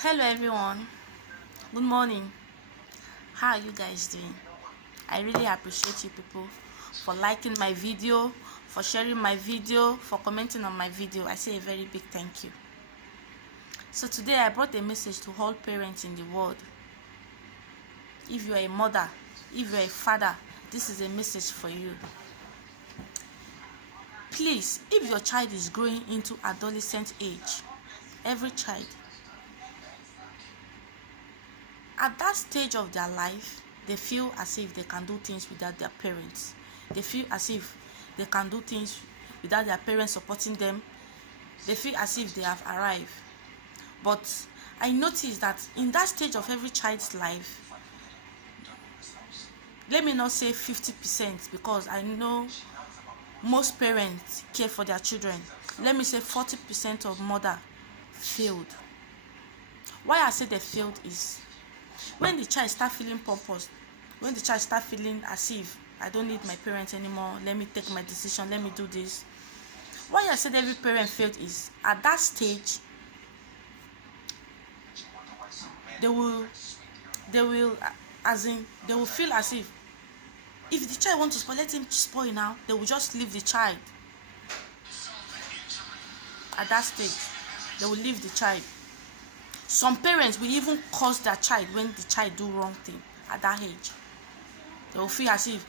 Hello everyone, good morning. How are you guys doing? I really appreciate you people for liking my video, for sharing my video, for commenting on my video. I say a very big thank you. So today I brought a message to all parents in the world. If you are a mother, if you are a father, this is a message for you. Please, if your child is growing into adolescent age, every child, at that stage of their life, they feel as if they can do things without their parents. They feel as if they can do things without their parents supporting them. They feel as if they have arrived. But I noticed that in that stage of every child's life, let me not say 50%, because I know most parents care for their children. Let me say 40% of mother failed. Why I say they failed is when the child start feeling pompous, when the child start feeling as if I don't need my parents anymore, let me take my decision, let me do this. Why I said every parent failed is at that stage they will feel as if the child wants to spoil, let him spoil now. They will just leave the child. At that stage they will leave the child. Some parents will even curse their child when the child do wrong thing at that age. They will feel as if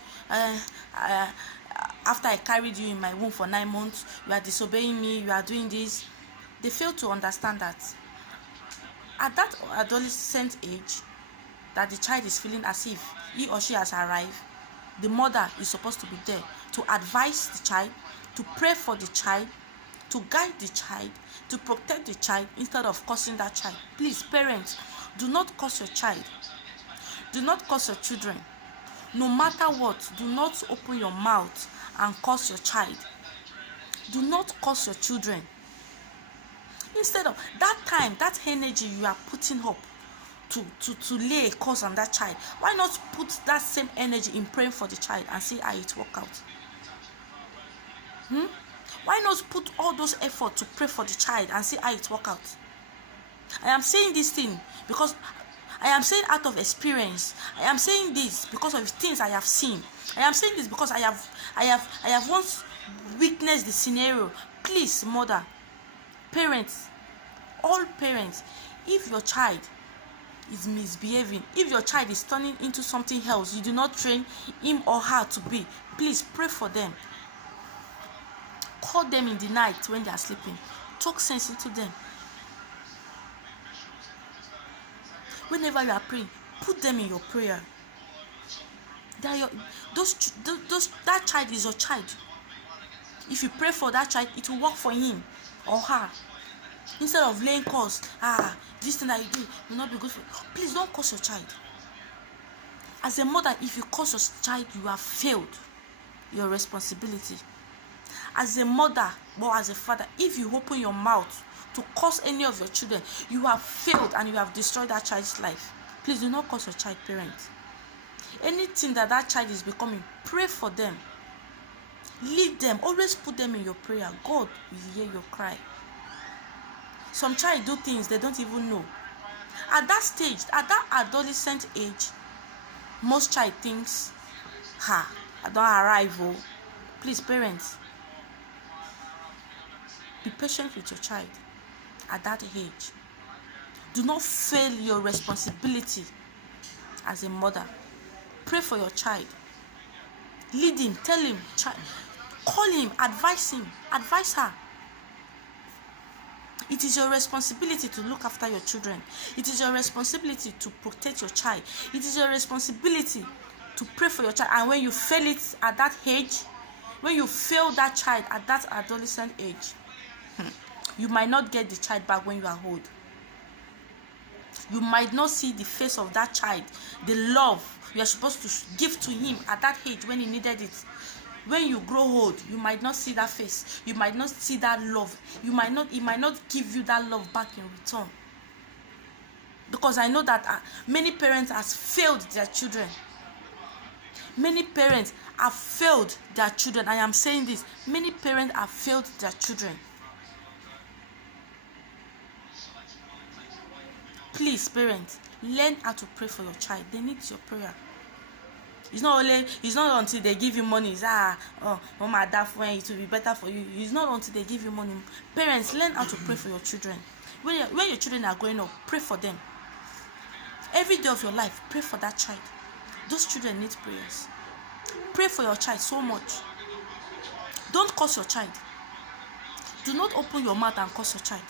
after I carried you in my womb for 9 months, you are disobeying me, you are doing this. They fail to understand that at that adolescent age, that the child is feeling as if he or she has arrived, the mother is supposed to be there to advise the child, to pray for the child, to guide the child, to protect the child instead of cursing that child. Please, parents, do not curse your child. Do not curse your children. No matter what, do not open your mouth and curse your child. Do not curse your children. Instead of that time, that energy you are putting up to lay a curse on that child, why not put that same energy in praying for the child and see how it work out? Why not put all those effort to pray for the child and see how it work out? I am saying this thing because I am saying out of experience. I am saying this because of things I have seen. I am saying this because I have once witnessed the scenario. Please, mother, parents, all parents, if your child is misbehaving, if your child is turning into something else you do not train him or her to be, please pray for them. Call them in the night when they are sleeping. Talk sense into them. Whenever you are praying, put them in your prayer. That child is your child. If you pray for that child, it will work for him or her. Instead of laying curse, this thing that you do will not be good for you. Please don't curse your child. As a mother, if you curse your child, you have failed your responsibility. As a mother or as a father, if you open your mouth to curse any of your children, you have failed and you have destroyed that child's life. Please do not curse your child, parents. Anything that child is becoming, pray for them. Lead them. Always put them in your prayer. God will hear your cry. Some child do things they don't even know. At that stage, at that adolescent age, most child thinks, I don't arrive. Oh. Please, parents, be patient with your child at that age. Do not fail your responsibility as a mother. Pray for your child. Lead him, tell him, call him, advise her. It is your responsibility to look after your children. It is your responsibility to protect your child. It is your responsibility to pray for your child. And when you fail it at that age, when you fail that child at that adolescent age, you might not get the child back when you are old. You might not see the face of that child, the love you are supposed to give to him at that age when he needed it. When you grow old, you might not see that face. You might not see that love. He might not give you that love back in return. Because I know that many parents have failed their children. Many parents have failed their children. I am saying this. Many parents have failed their children. Please, parents, learn how to pray for your child. They need your prayer. It's not until they give you money. It's mama, that when it will be better for you. It's not until they give you money. Parents, learn how to pray for your children. When your children are growing up, pray for them. Every day of your life, pray for that child. Those children need prayers. Pray for your child so much. Don't curse your child. Do not open your mouth and curse your child.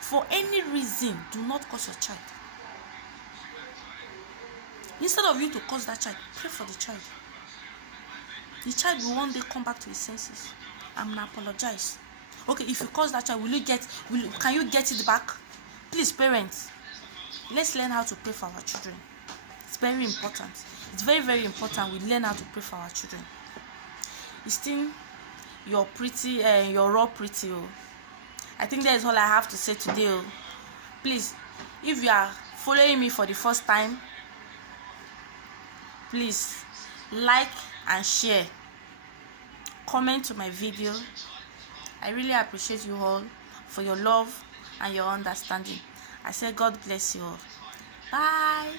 For any reason, do not curse your child. Instead of you to curse that child, pray for the child. The child will one day come back to his senses and apologize. Okay, if you curse that child, can you get it back? Please, parents, let's learn how to pray for our children. It's very important. It's very, very important we learn how to pray for our children. Esteem, you're pretty, you're raw pretty. I think that is all I have to say today. Please, if you are following me for the first time, please like and share. Comment to my video. I really appreciate you all for your love and your understanding. I say God bless you all. Bye.